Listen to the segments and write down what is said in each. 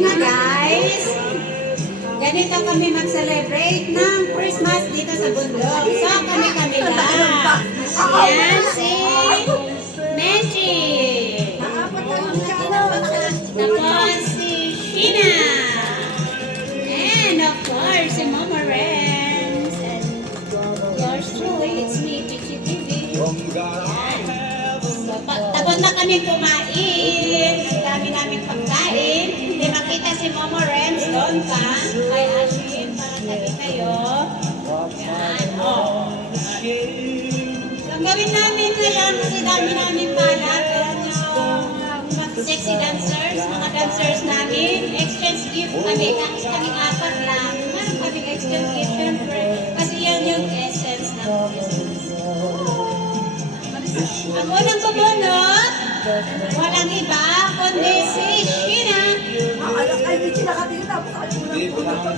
nga guys, ganito kami mag-celebrate ng Christmas dito sa bundok. So kami lang. Ayan si Menchi. Tapos si Sheena. And of course, si Mama Rems. And yours truly, it's me, Chichi TV. Tapos na kami kumain. Ang dami namin pagkain. Hindi makita si Mama Rems doon pa. Kay Ashley, para tabi kayo. Yan, oh. So, ang gawin namin ngayon, kasi dami namin pala. Sexy dancers, mga dancers namin. Exchange gift kami. Kahit kaming apat lang. Meron kaming exchange gift, syempre. Kasi yan yung essence ng Christmas. Ang unang bubunot, walang iba, kundi si Sheena. Alam kayo, Michi, nakatingin tapos ako unang bubunot.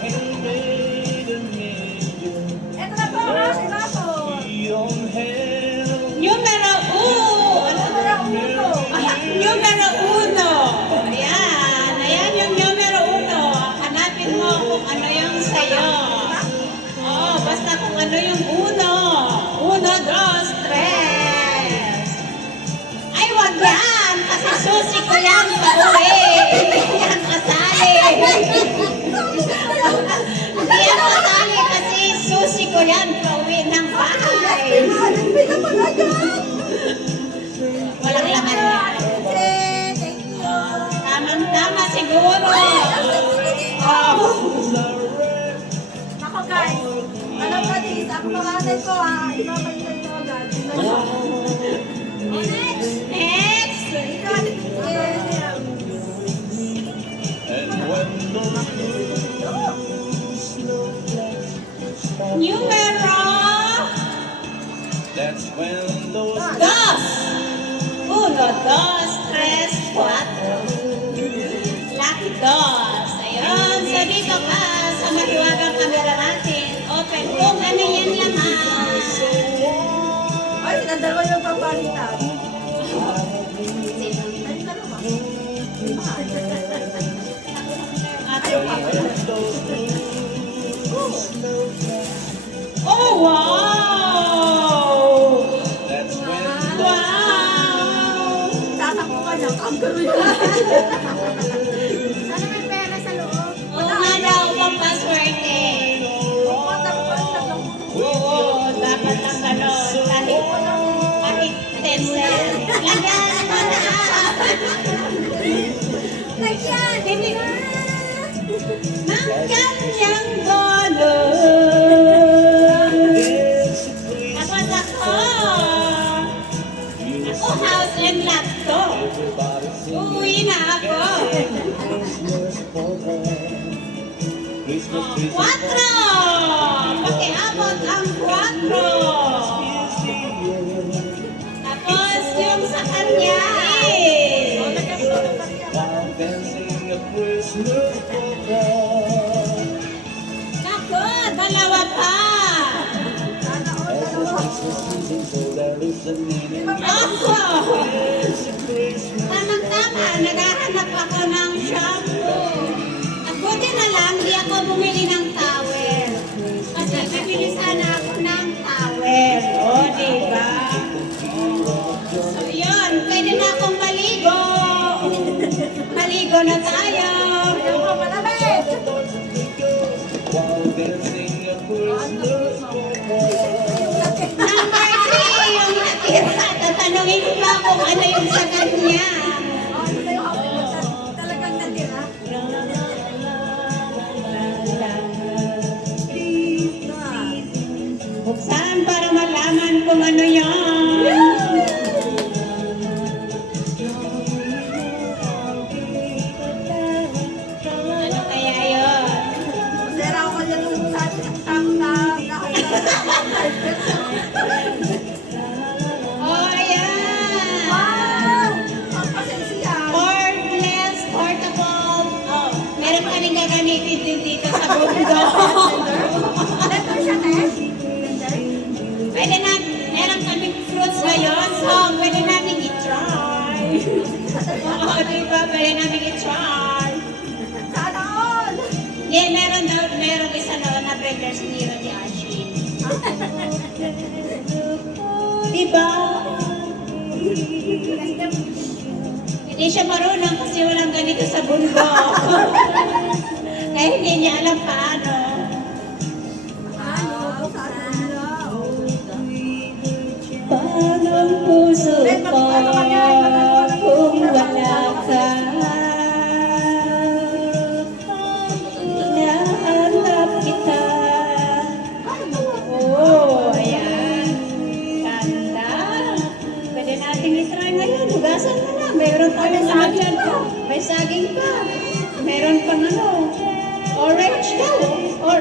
Eto na po, kasi na po. Numero Numero uno. Ayan. Ayan yung numero uno. Hanapin mo kung ano yung sayo. Oh, basta kung ano yung uno. Uno, dos, tres. Ay, wag yan. Kasi susi ko yan pa-uwi. Hindi yan kasali. Hindi yan kasali kasi susi ko yan pa-uwi ng bahay. Walang laman yan. Tamang-tama siguro. Ako guys, alam ka din, ako pangalan ko ibabalik ko agad. Next. Numero dos. Uno, dos, tres, cuatro. Lucky dos. Ayun. So dito ka sa mahiwagang camera natin. Open kung ano yan laman. Ay, sinadalawa yung papalitan. Ay, dalawa. Oh, wow! Wow! Tatakbo ka niya, ang gawin ko. Sana may pera sa loob. Oo nga daw, pampaswerte. Oo, tapos Oo, dapat ang gano'n. Kahit 10 cents. Lagyan mo na. Lagyan! Hindi nga. Ng kanyang bono. Tapos ako. Ako house and lot to. Uuwi na ako. Quatro! Pakiabot ang quatro. Tapos yung sa kanya Naku, dalawa pa. Ako! Tamang-tama, naghahanap ako ng shampoo. At buti na lang, di ako bumili ng towel. Kasi nabili sana ako ng towel. O, diba? So, yun. Pwede na akong maligo. Maligo na tayo. Ayaw ka malamig! Number 3, yung natira. Tatanungin pa kung ano yung sa kanya. Ano na yung talagang natira? Buksan para malaman kung ano yan. Ano kaya yun? Sera ako kanya nung sa atin na Oh, ayan. wow! Ang pasensya! Cordless, portable. Oh, meron kaming gagamitin din dito sa bundok. Letter siya, Tess? Pwede na, meron kaming fruits ngayon, so pwede namin i-try. Oo, diba? Pwede namin i-try. Sa Meron isa na breakers ni Rodi Ashin. Diba? Hindi siya marunong kasi walang ganito sa bundok. Kaya hindi niya alam paano. Parang puso ko kung wala ka. Hinahanap kita. Oh, ayan. Ganda. Pwede nating itry ngayon. Hugasan mo na. Meron tayong saging pa. May saging pa. Meron pang orange daw. Or,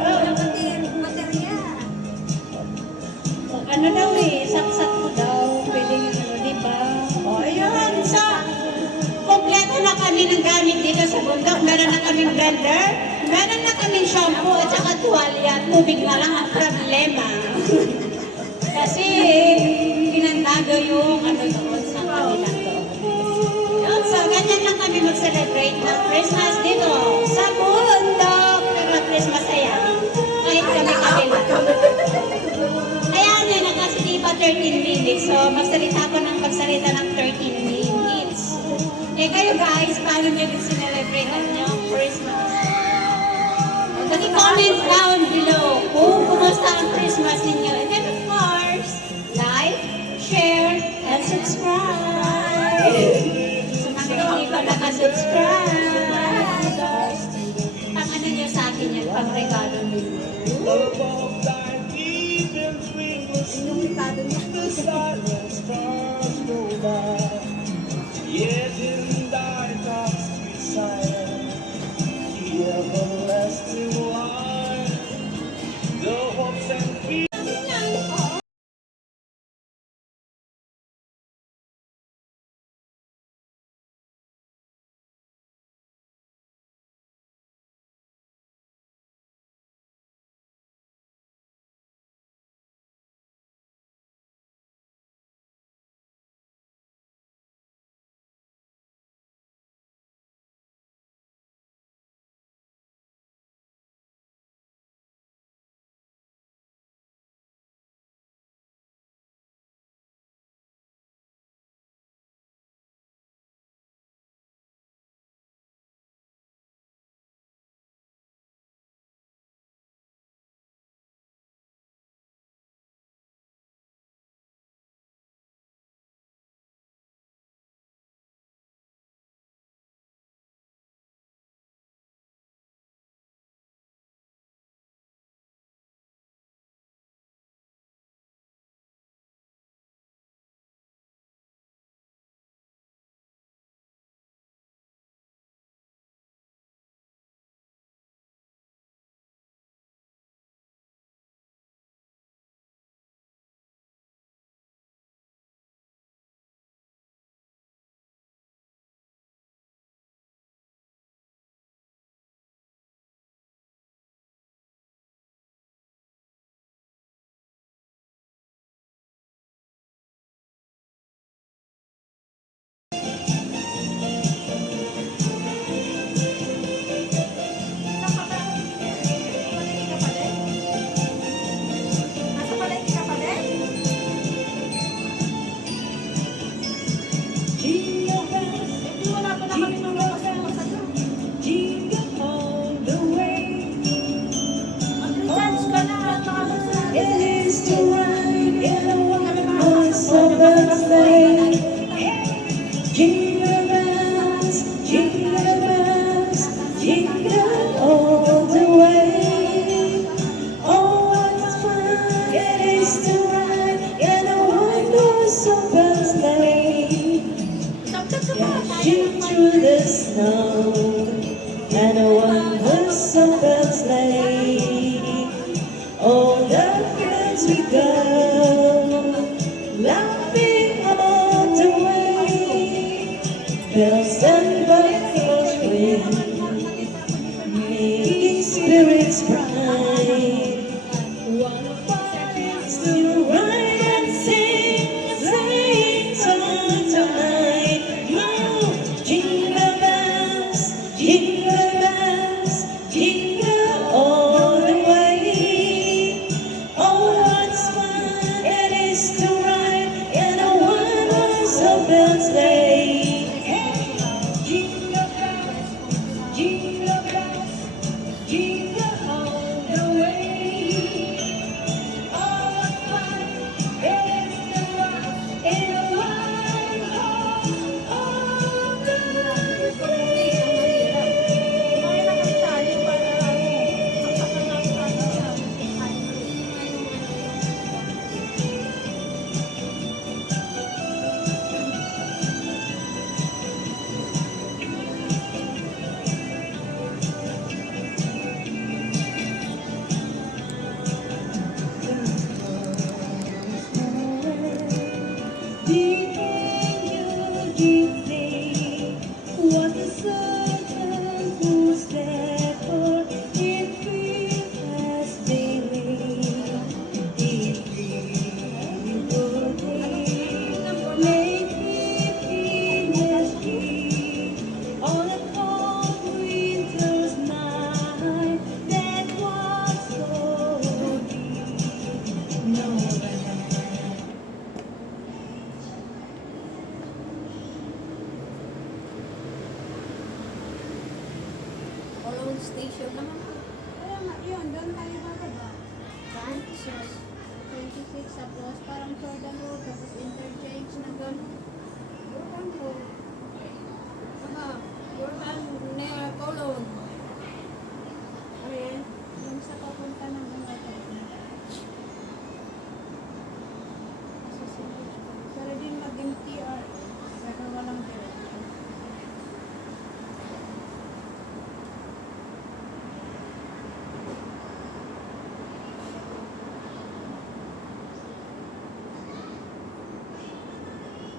ano daw saksak mo daw. Pwede di ba? O, ayun. Kompleto na kami ng gamit dito sa bundok. Meron na kaming blender. Meron na kaming shampoo at saka tuwalya. Tubig na lang ang problema. Kasi, pinantago yung doon sa kanila doon. Yun, so, ganyan lang kami mag-celebrate ng Christmas dito sa bundok. Pero Christmas ayan. Kahit kami lang. Ayan, yun na kasi di ba 13 minutes. So, magsalita ko ng magsalita ng 13 minutes. Eh kayo guys, paano nyo din sinelebrate ang inyong Christmas? Pag-comment down below kung kumusta ang Christmas ninyo. And then of course, like, share, and subscribe. So, hindi pa nakasubscribe. Pang ano nyo sa akin yan, pang regalo nyo. The silent stars go by, yet in thy dark sweet silence, the everlasting light, the hopes and fears. And a wondrous open sleigh. All the fields we go, laughing all the way. Bells and buffaloes ring, making spirits bright. One of our friends to ride and sing a sleighing song tonight. Jingle bells, jingle bells, jingle Cologne Station naman po. Kaya nga, yun, doon tayo bababa. Saan? Sa 26 tapos parang Jordan Road, tapos interchange na doon. Jordan Road. Jordan near Cologne. Ayan, yung sa papunta ng Angatan. Sa Sinach. Pero din mag-MTR. Pero walang direction.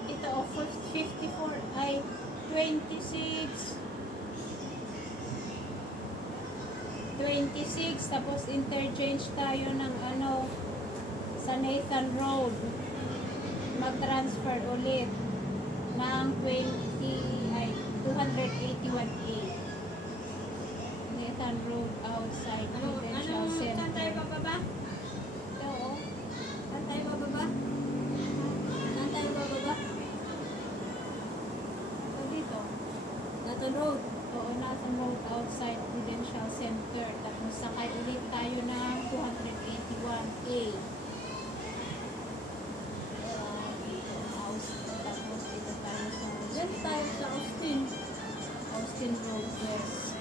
Ito, 54 ay 26. 26, tapos interchange tayo ng ano, sa Nathan Road. Mag-transfer ulit ng 281A. Nathan Road outside Prudential Saan tayo Center. bababa? Ito, oh. Saan tayo bababa? Saan tayo bababa? Ito dito. Nathan Road. Oo, Nathan Road outside Prudential Center. Tapos sakay ulit tayo ng 281A. Dito, house. Tapos dito tayo sa Diyan tayo sa Austin. Austin Road, yes.